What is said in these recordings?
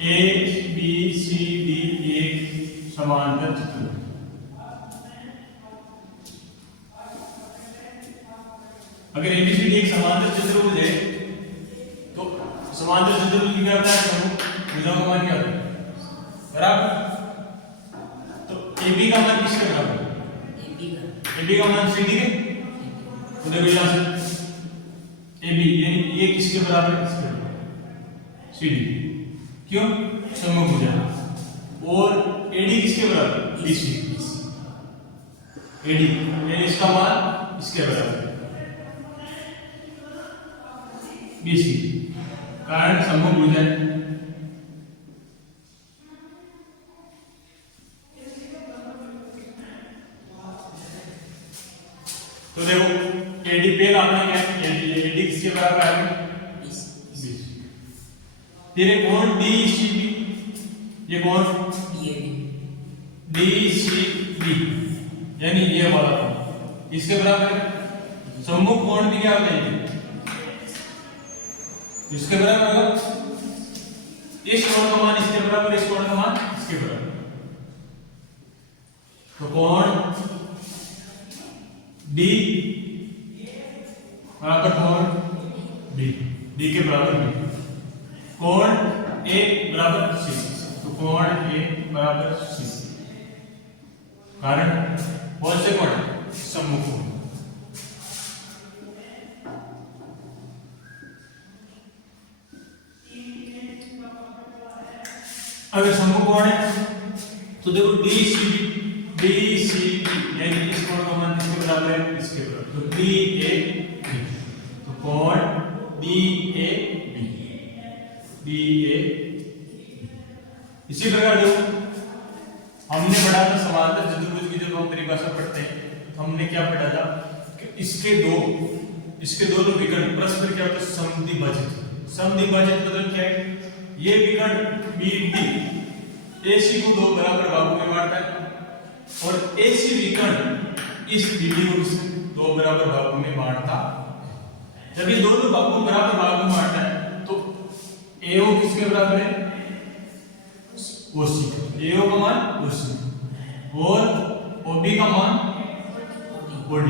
A B C D एक समांतर चतुर्भुज। अगर एबीसीडी एक समांतर चतुर्भुज है तो समांतर चतुर्भुज की क्या होता है, समूह भुजाओं का मान क्या होता है, बराबर। तो AB का मान किसके बराबर है, AB का मान CD के। तो देखो यहां से AB यानी ये किसके बराबर है, इसके बराबर CD। क्यों, समूह भुजा। और AD किसके बराबर, BC। AD यानी इसका मान इसके बराबर है BC, कारण समूह भुजा है। तो देखो AD पहला अपना क्या है, AD किसके बराबर है, BC। फिर एक कोण DCB, ये कोण DCB यानी ये वाला कोण इसके बराबर है। सम्मुख कोण भी क्या होता है, इसके बराबर होगा। इस कोण का मान इसके बराबर, इस कोण का मान इसके बराबर। तो कोण D बराबर कोण B, D के बराबर B। कोण A बराबर C, तो कोण A बराबर C। कारण कौन से कोण, सम्मुख कोण। अगर सम्मुख कोण है तो देखो DCB यानी इस कोण का मान किसके बराबर है, इसके बराबर। तो DAB, तो कोण DAB। इसी प्रकार देखो हमने पढ़ा था समांतर चतुर्भुज की जब हम परिभाषा पढ़ते हैं तो हमने क्या पढ़ा था कि इसके दोनों विकर्ण परस्पर क्या होता है, समद्विभाजित। समद्विभाजित मतलब क्या है, ये विकर्ण BD AC को दो बराबर भागों में बांटता है और AC विकर्ण इस BD को दो बराबर भागों में बांटता है। जब ये दोनों भागों बराबर भागों में बांटता है तो AO किसके बराबर है, OC। AO का मान OC और OB का मान OD।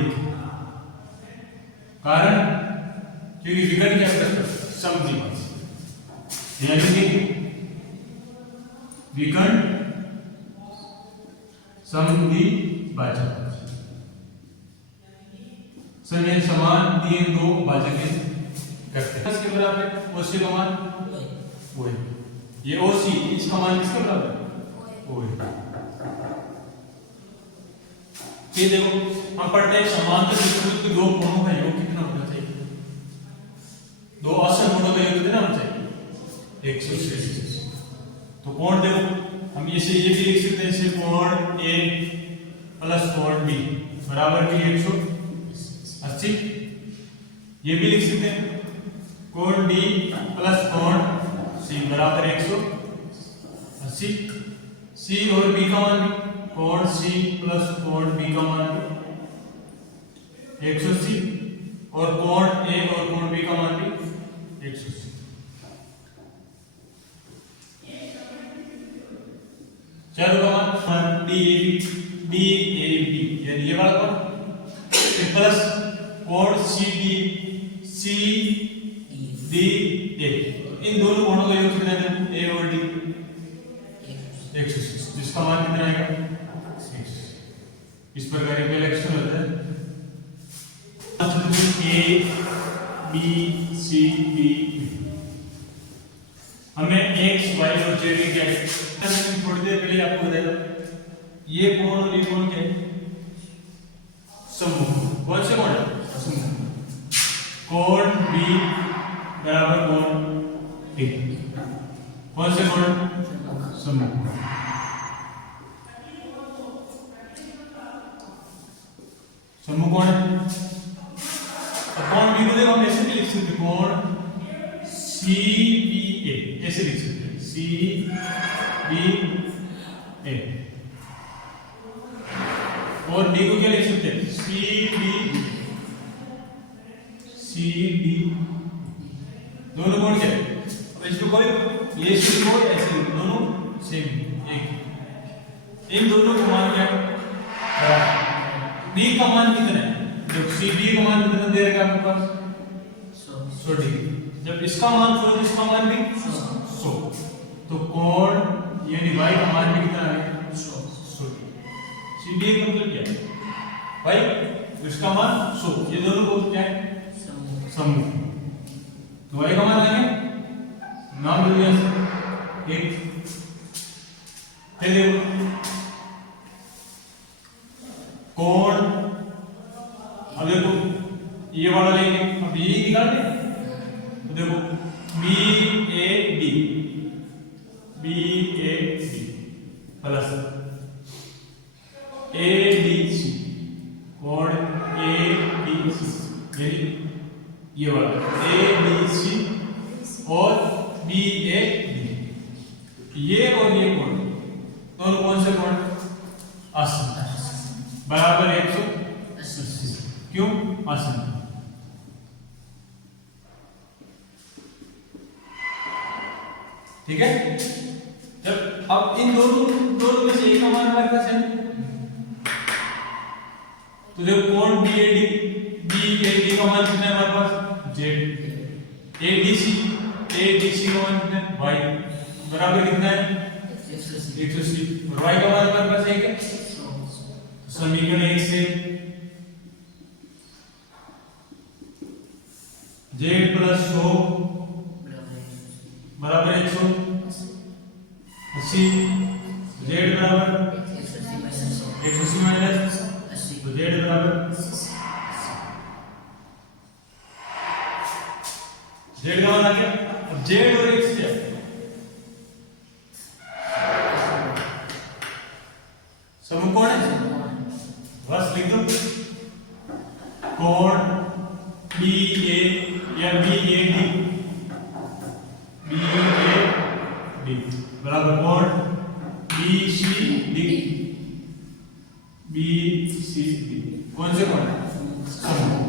कारण क्योंकि विकर्ण क्या करता है, समद्विभाजित। यानी विकर्ण समद्विभाजक समय समान तीन दो भाजक करते हैं। इसके बराबर OC का मान वो है, ये OC इसका मान किसके बराबर है, वो है। ये देखो हम पढ़ते हैं समांतर चतुर्भुज के दो कोणों का योग कितना होना चाहिए, दो असमकोणों का योग कितना होना चाहिए, 180। तो कोण देखो हम इसे ये भी लिख सकते हैं, इसे कोण A प्लस कोण B बराबर भी 180। ये भी लिख सकते हैं कोण D प्लस कोण C बराबर 180। C और B का मान भी, कोण C प्लस कोण B का मान भी 180 और कोण A और कोण B का मान भी 180। चारों का मान DAB यानी ये वाला कोण प्लस कोण CDA, इन दोनों कोणों का योग कितना है, A और D 180, जिसका मान कितना आएगा 6। इस प्रकार ये पहला क्वेश्चन होता है। A B C D हमें X Y और Z क्या है, थोड़ी देर पहले आपको बताया ये कोण और ये कोण क्या है, समूह। कौन से कोण है, समूह। कोण B बराबर कोण A, कौन से कोण, समूह। समूह कोण है। कोण B को देखो हम ऐसे भी लिख सकते, कोण CBA ऐसे लिख सकते हैं, CBA। और D को क्या लिख सकते हैं, CD। दोनों कोण क्या है, इसमें कोई ये सी हो ऐसे दोनों सेम एक, इन दोनों का मान क्या है? बी का मान कितना है? जब सी बी का मान कितना दे रखा है आपके पास 100 डिग्री, जब इसका मान 100 तो इसका मान भी 100, तो कोण यानी y का मान भी कितना है 100। सी बी का मतलब क्या है भाई? इसका मान 100, ये दोनों को क्या है समूह, तो y का मान है नाम लिया एक, फिर देखो कोण, अब देखो ये वाला लेंगे, अब ये निकाल दें, तो देखो BAD प्लस ADC कोण ADC, ये वाला ADC और BAD, ये और ये कोण दोनों कौन से कोण? आसन बराबर 180, क्यों आसन? ठीक है, जब अब इन दोनों में से एक का मान हमारे पास है, तो देखो कोण BAD का मान कितना है हमारे पास Z, ADC का मान कितना है Y, बराबर कितना है 180, और Y का मान हमारे पास एक है, तो समीकरण 1 से Z प्लस 100 बराबर 180, Z बराबर 180 माइनस, तो Z बराबर Z का मान आ गया। अब Z और X क्या है? समकोण है, बस लिख दो कोण BA या BAD बराबर कोण BCD, कौन से कोण? समकोण।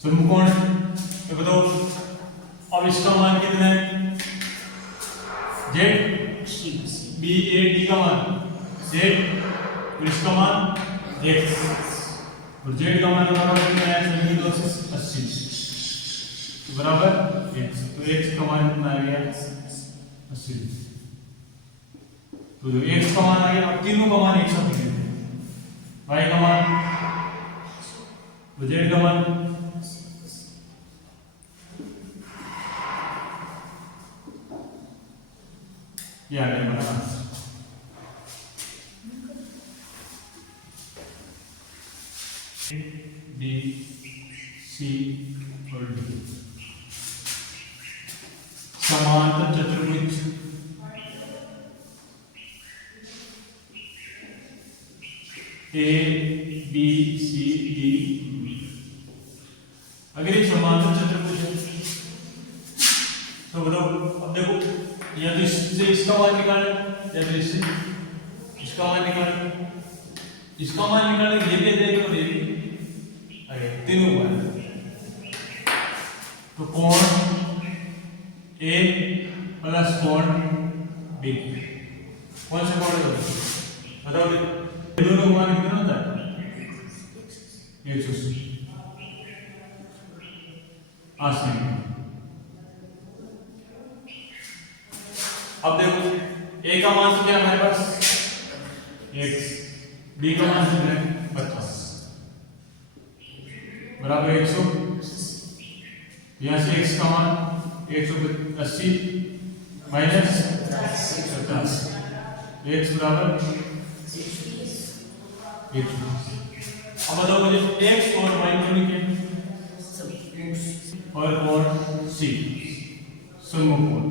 समकोण तो बताओ, अब इसका मान कितना है Z, BAD का मान Z और इसका मान X, और Z का मान हमारा कितना है 80, तो बराबर X, तो X का मान कितना आ गया 80, तो जो X का मान आ गया, अब तीनों का मान एक साथ लिख देते हैं, Y का मान, तो Z का मान, ये आ गया हमारा आंसर। B C और D समांतर चतुर्भुज A B C D, अगर ये समांतर चतुर्भुज है तो बताओ, अब देखो या तो इससे इसका मान निकाले या तो इससे इसका मान निकाले, इसका मान निकाले, ये भी देख लो, ये भी अरे तीनों मान, तो कोण A प्लस कोण B, कौन सा कोण है बताओ? दोनों मान कितना होता है 180, आसान। अब देखो A का मान क्या है हमारे पास x, B का मान कितना है 50 बराबर 100, यहाँ से x का मान 180 माइनस 50, x बराबर 120। अब बताओ मुझे x और y दोनों के और कोण C समकोण,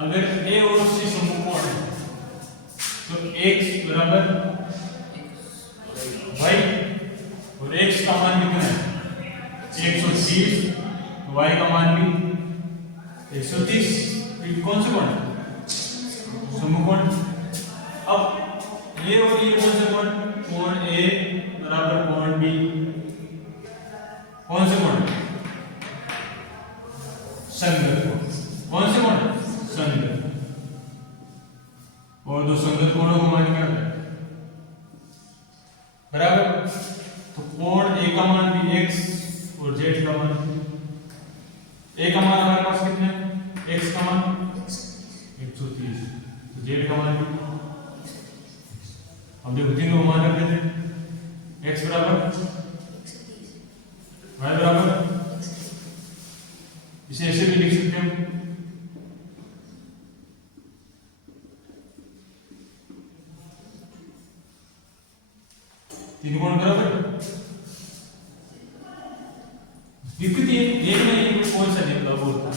अगर A और C समकोण है तो x बराबर y, और x का मान कितना है 130, तो y का मान भी 130, कौन से कोण है समकोण। अब ये और ये कौन से कोण, कोण ए बराबर कोण बी, कौन से कोण, संगत कोण, कौन से कोण, संगत। और दो संगत कोणों को मान क्या है बराबर। तो कोण ए का मान भी x और z का मान, ए का मान हमारे पास कितना है, x का मान 130, तो z का मान भी हम देखो तीनों मान रख देते हैं, x बराबर y बराबर, इसे ऐसे भी लिख सकते हैं हम, तीन कोण बराबर विपरीत एक नहीं, कौन सा निकला बोलता